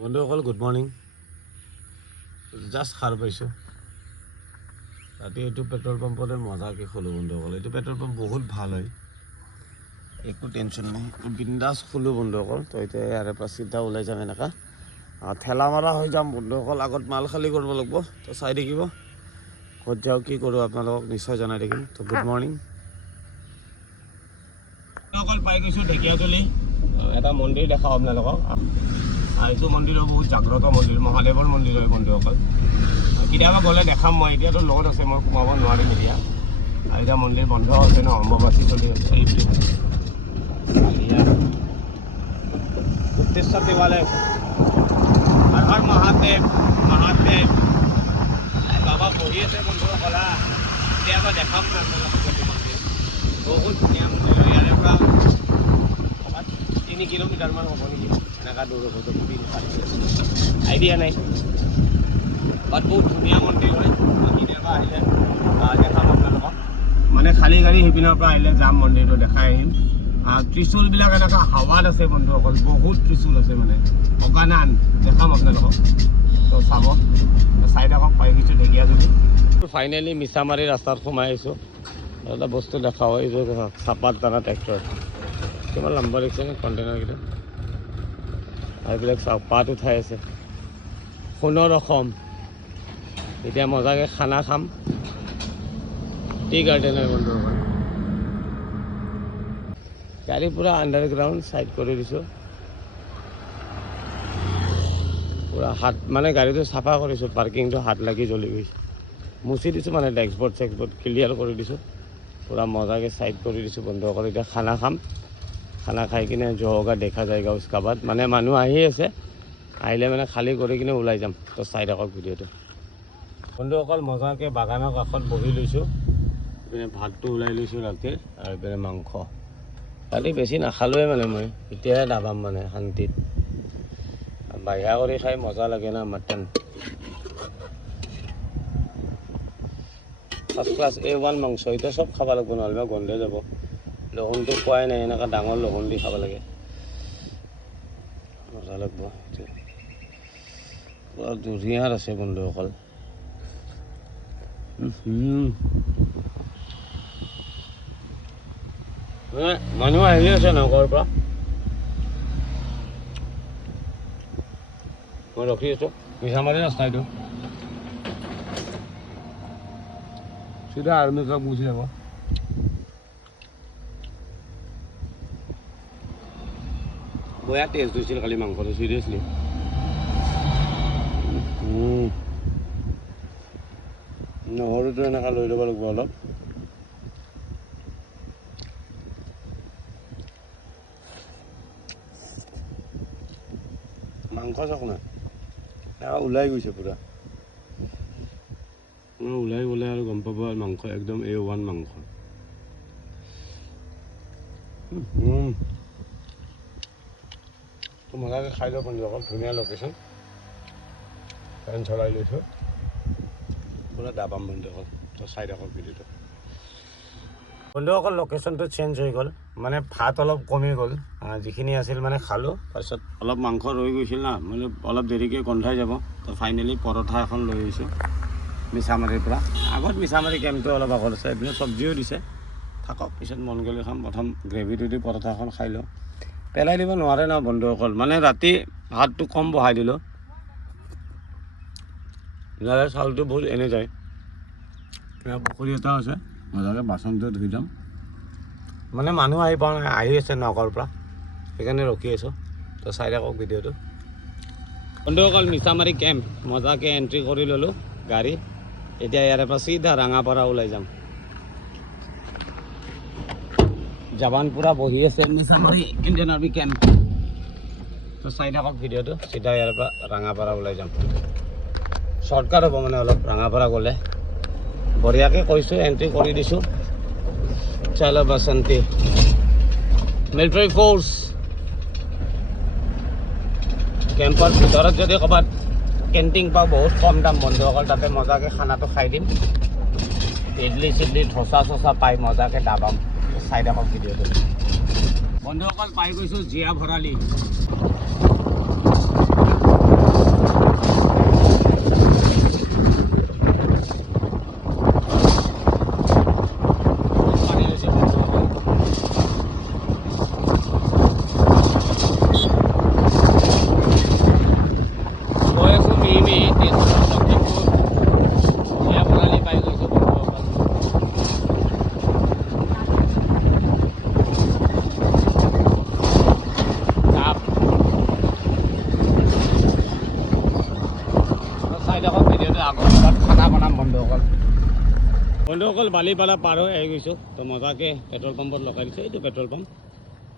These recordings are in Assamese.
বন্ধুসকল গুড মৰ্ণিং। জাষ্ট সাৰ পাইছোঁ। ৰাতি এইটো পেট্ৰল পাম্পতে মজাকৈ খোলোঁ বন্ধুসকল। এইটো পেট্ৰল পাম্প বহুত ভাল হয়, একো টেনশ্যন নাই, বিন্দাছ খোলোঁ বন্ধুসকল। তো এতিয়া ইয়াৰে পৰা চিধা ওলাই যাম এনেকুৱা ঠেলা মাৰা হৈ যাম বন্ধুসকল। আগত মাল খালী কৰিব লাগিব, তো চাই থাকিব। ক'ত যাওঁ কি কৰোঁ আপোনালোকক নিশ্চয় জনাই থাকিম। তো গুড মৰ্ণিং। অকল পাই গৈছোঁ ঢেকীয়াজুলি। এটা মন্দিৰ দেখাওঁ আপোনালোকক। এইটো মন্দিৰ বহুত জাগ্ৰত মন্দিৰ, মহাদেৱৰ মন্দিৰ হয় বন্ধুসকল। কেতিয়াবা গ'লে দেখাম মই, এতিয়াতো লগত আছে, মই সোমাব নোৱাৰিম এতিয়া। আৰু এতিয়া মন্দিৰ বন্ধ আছে ন, অম্বুবাচী চলি আছে। গুপ্তেশ্বৰ দেৱালয় হৰ হৰ মহাদেৱ মহাদেৱ বাবা বহি আছে বন্ধুসকল। কেতিয়াবা দেখাম বহুত ধুনীয়া মন্দিৰ হয়। ইয়াৰে পৰা 3 কিলোমিটাৰমান হ'ব নেকি, এনেকুৱা দূৰ হ'ব, আইডিয়া নাই। বাট বহুত ধুনীয়া মন্দিৰ হয়। কেতিয়াবা আহিলে দেখাম আপোনালোকক। মানে খালী গাড়ী সিপিনৰ পৰা আহিলে যাম, মন্দিৰটো দেখাই আহিম। ত্ৰিশূলবিলাক এনেকুৱা হাৱাত আছে বন্ধুসকল, বহুত ত্ৰিশূল আছে, মানে অগানান দেখাম আপোনালোকক। তো চাব, চাই থাকক। পাই গৈছোঁ ঢেকীয়াজুলি। ফাইনেলি মিছামাৰী ৰাস্তাত সোমাই আহিছোঁ। এটা বস্তু দেখাওঁ, এইটো চাপাত টানা ট্ৰেক্টৰ কিমান লম্বা দেখিছে নে কণ্টেইনাৰকেইটা। এইবিলাক চাওক, পাত উঠাই আছে। সোণৰ অসম। এতিয়া মজাকৈ খানা খাম। টি গাৰ্ডেন হয় বন্ধুসকল। গাড়ী পূৰা আণ্ডাৰগ্ৰাউণ্ড ছাইড কৰি দিছোঁ, পূৰা হাত মানে গাড়ীটো চাফা কৰিছোঁ। পাৰ্কিংটো হাত লাগি জ্বলি গৈছে, মুচি দিছোঁ, মানে ডেস্কবৰ্ড চেক্সবৰ্ড ক্লিয়াৰ কৰি দিছোঁ, পূৰা মজাকৈ ছাইড কৰি দিছোঁ বন্ধুসকল। এতিয়া খানা খাম। খানা খাই কিনে জহগা দেখা যায়গা উচকা বাদ, মানে মানুহ আহি আছে, আহিলে মানে খালী কৰি কিনে ওলাই যাম। তো চাই থাকক ভিডিঅ'টো বন্ধুসকল। মজাকৈ বাগানৰ কাষত বহি লৈছোঁ, ইপিনে ভাতটো ওলাই লৈছোঁ ৰাতিৰ, আৰু ইপিনে মাংস। কালি বেছি নাখালোৱে, মানে মই এতিয়াহে দাবাম মানে শান্তিত। বাহিৰা কৰি খাই মজা লাগে না, মাটন ফাৰ্ষ্ট ক্লাছ A1 মাংস। এতিয়া চব খাব লাগিব, নহ'লে গন্ধে যাব। লহুনটো খোৱাই নাই, এনেকুৱা ডাঙৰ লহুন দি খাব লাগে, মজা লাগিব। পুৰা ধুনীয়াৰ আছে বন্ধুসকল। মানুহ আহি আছে নগৰৰ পৰা, মই ৰখি আছোঁ। মিছামাৰী ৰাস্তা এইটো, চিধা আৰ্মি ক্লাব গুচি যাব। বয়া টেষ্ট হৈছিল কালি মাংসটো, চিৰিয়াছলি। নহৰুটো এনেকৈ লৈ ল'ব লাগিব অলপ। মাংস চাওক না, ওলাই গৈছে পূৰা, ওলাই গ'লে আৰু গম পাব আৰু মাংস একদম A1 মাংস। তো মজাকৈ খাই লওক বন্ধুসকল। ধুনীয়া লোকেশ্যন, ফেন চলাই লৈছোঁ, পূৰা দাবাম বন্ধুসকল। তো চাই থাকক ভিডিঅ'টো বন্ধুসকল। লোকেশ্যনটো চেঞ্জ হৈ গ'ল, মানে ভাত অলপ কমি গ'ল, যিখিনি আছিল মানে খালোঁ। তাৰপিছত অলপ মাংস ৰৈ গৈছিল না, মানে অলপ দেৰিকৈ গন্ধাই যাব। তো ফাইনেলি পৰঠা এখন লৈ আহিছোঁ মিছামাৰীৰ পৰা। আগত মিছামাৰী কেম্পটো অলপ আগত আছে, এইপিনে চব্জিও দিছে। থাকক, পিছত মন গ'লে খাম। প্ৰথম গ্ৰেভিটো দি পৰঠা এখন খাই লওঁ। পেলাই দিব নোৱাৰে ন বন্ধুসকল, মানে ৰাতি ভাতটো কম বহাই দিলোঁ, নহ'লে চাউলটো বহুত এনে যায়। পুখুৰী এটা আছে, মজাকৈ বাচনটো ধুই যাম। মানে মানুহ আহি পোৱা নাই, আহি আছে নগৰৰ পৰা, সেইকাৰণে ৰখি আছোঁ। তো চাই থাকক ভিডিঅ'টো বন্ধুসকল। মিছামাৰী কেম্প মজাকৈ এণ্ট্ৰি কৰি ল'লোঁ গাড়ী। এতিয়া ইয়াৰে পৰা চিধা ৰাঙাপাৰা ওলাই যাম। জাবানপুৰা বহি আছে মিছামাৰী ইণ্ডিয়ান আৰ্মি কেম্প। তো চাই থাকক ভিডিঅ'টো। চিধা ইয়াৰ পৰা ৰাঙাপাৰা ওলাই যাম। শ্বৰ্টকাট হ'ব মানে অলপ, ৰাঙাপাৰা গ'লে। বঢ়িয়াকৈ কৈছোঁ, এণ্ট্ৰি কৰি দিছোঁ। চলো বাসন্তী মিলিটাৰী ফ'ৰ্চ কেম্পৰ ভিতৰত যদি ক'ৰবাত কেণ্টিং পাওঁ, বহুত কম দাম বন্ধুসকল, তাতে মজাকৈ খানাটো খাই দিম। ইডলি চিডলি ধোচা চোচা পাই মজাকৈ দাবাম। চাই থাকক ভিডিঅ'টো বন্ধুসকল। পাই গৈছোঁ জীয়া ভৰালি। চাই থাকক ভিডিঅ'টো আগত খানা বনাম বন্ধুসকল। বন্ধুসকল বালিপাৰা পাৰ হৈ আহি গৈছোঁ। তো মজাকৈ পেট্ৰল পাম্পত লগাই দিছোঁ, এইটো পেট্ৰল পাম্প।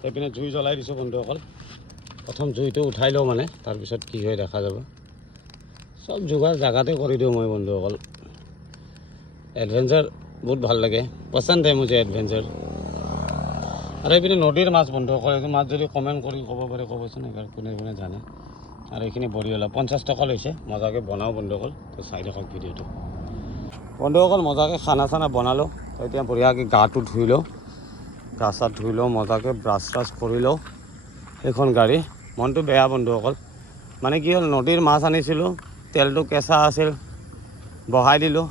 সেইপিনে জুই জ্বলাই দিছোঁ বন্ধুসকল। প্ৰথম জুইটো উঠাই লওঁ মানে, তাৰপিছত কি হয় দেখা যাব। চব যোগাৰ জেগাতে কৰি দিওঁ মই বন্ধুসকল। এডভেঞ্চাৰ বহুত ভাল লাগে, পচন্দ হয় মুঝে এডভেঞ্চাৰ। আৰু এইপিনে নদীৰ মাছ বন্ধুসকল, এইটো মাছ যদি কমেণ্ট কৰি ক'ব পাৰে ক'বচোন, এইবাৰ কোনে কোনে জানে। আৰু এইখিনি বঢ়িয়া 50 টকা লৈছে। মজাকৈ বনাওঁ বন্ধুসকল, তো চাই থাকক ভিডিঅ'টো। বন্ধুসকল মজাকৈ খানা চানা বনালোঁ। এতিয়া বঢ়িয়াকৈ গাটো ধুই লওঁ, গা চা ধুই লওঁ, মজাকৈ ব্ৰাছ চ্ৰাছ কৰি লওঁ। এইখন গাড়ী মনটো বেয়া বন্ধুসকল, মানে কি হ'ল নদীৰ মাছ আনিছিলোঁ, তেলটো কেঁচা আছিল, বহাই দিলোঁ,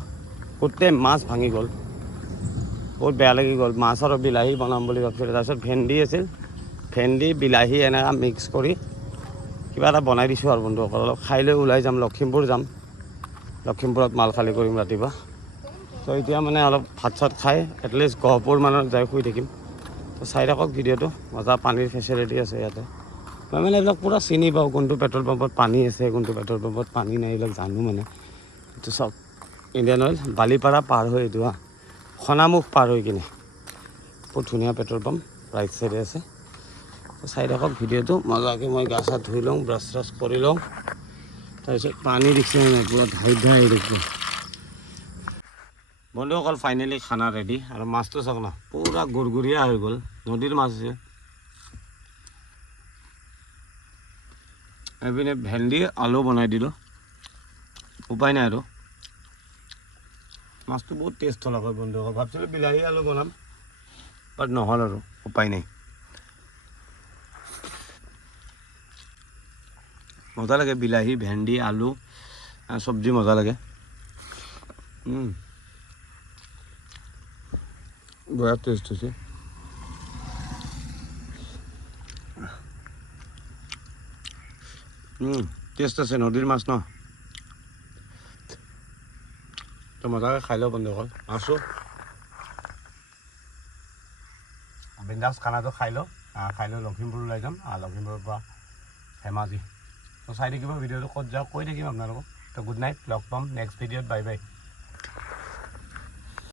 গোটেই মাছ ভাঙি গ'ল। বহুত বেয়া লাগি গ'ল। মাছ আৰু বিলাহী বনাম বুলি ভাবিছিলোঁ, তাৰপিছত ভেন্দি আছিল, ভেন্দি বিলাহী এনেকৈ মিক্স কৰি কিবা এটা বনাই দিছোঁ আৰু বন্ধুসকল। অলপ খাই লৈ ওলাই যাম, লখিমপুৰ যাম। লখিমপুৰত মাল খালী কৰিম ৰাতিপুৱা। তো এতিয়া মানে অলপ ভাত চাত খাই এটলিষ্ট গহপুৰ মানত যাই শুই থাকিম। তো চাই থাকক ভিডিঅ'টো, মজা পানীৰ ফেচিলিটি আছে ইয়াতে। মই মানে এইবিলাক পূৰা চিনি পাওঁ, কোনটো পেট্ৰল পাম্পত পানী আছে, কোনটো পেট্ৰল পাম্পত পানী নাই, এইবিলাক জানো মানে। এইটো চব ইণ্ডিয়ান অইল বালিপাৰা পাৰ হৈ এইটো খনামুখ পাৰ হৈ কিনে বহুত ধুনীয়া পেট্ৰল পাম্প ৰাইট চাইডে আছে। চাই থাকক ভিডিঅ'টো মজাকৈ। মই গা চা ধুই লওঁ, ব্ৰাছ চ্ৰাছ কৰি লওঁ, তাৰপিছত পানী দিছে নাই পূৰা ধাই ধাই দেখোঁ বন্ধুসকল। ফাইনেলি খানা ৰেডি। আৰু মাছটো চাওক না, পূৰা গুৰগুৰীয়া হৈ গ'ল, নদীৰ মাছ আছে। এইপিনে ভেন্দি আলু বনাই দিলোঁ, উপায় নাই আৰু। মাছটো বহুত টেষ্ট হ'ল আকৌ বন্ধুসকল। ভাবছিলোঁ বিলাহী আলু বনাম, বাট নহ'ল আৰু উপায় নাই। মজা লাগে বিলাহী ভেন্দি আলু চব্জি, মজা লাগে। বঢ়িয়া টেষ্ট হৈছে। টেষ্ট আছে, নদীৰ মাছ ন। তো মজাকৈ খাই লওঁ বন্ধুসকল। আছোঁ বিন্দাছ, খানাটো খাই লওঁ, খাই লৈ লখিমপুৰ ওলাই যাম। লখিমপুৰৰ পৰা ধেমাজি। তো চাই থাকিব ভিডিঅ'টো, ক'ত যাওঁ কৈ থাকিম আপোনালোকক। তো গুড নাইট, লগ পাম নেক্সট ভিডিঅ'ত। Bye bye.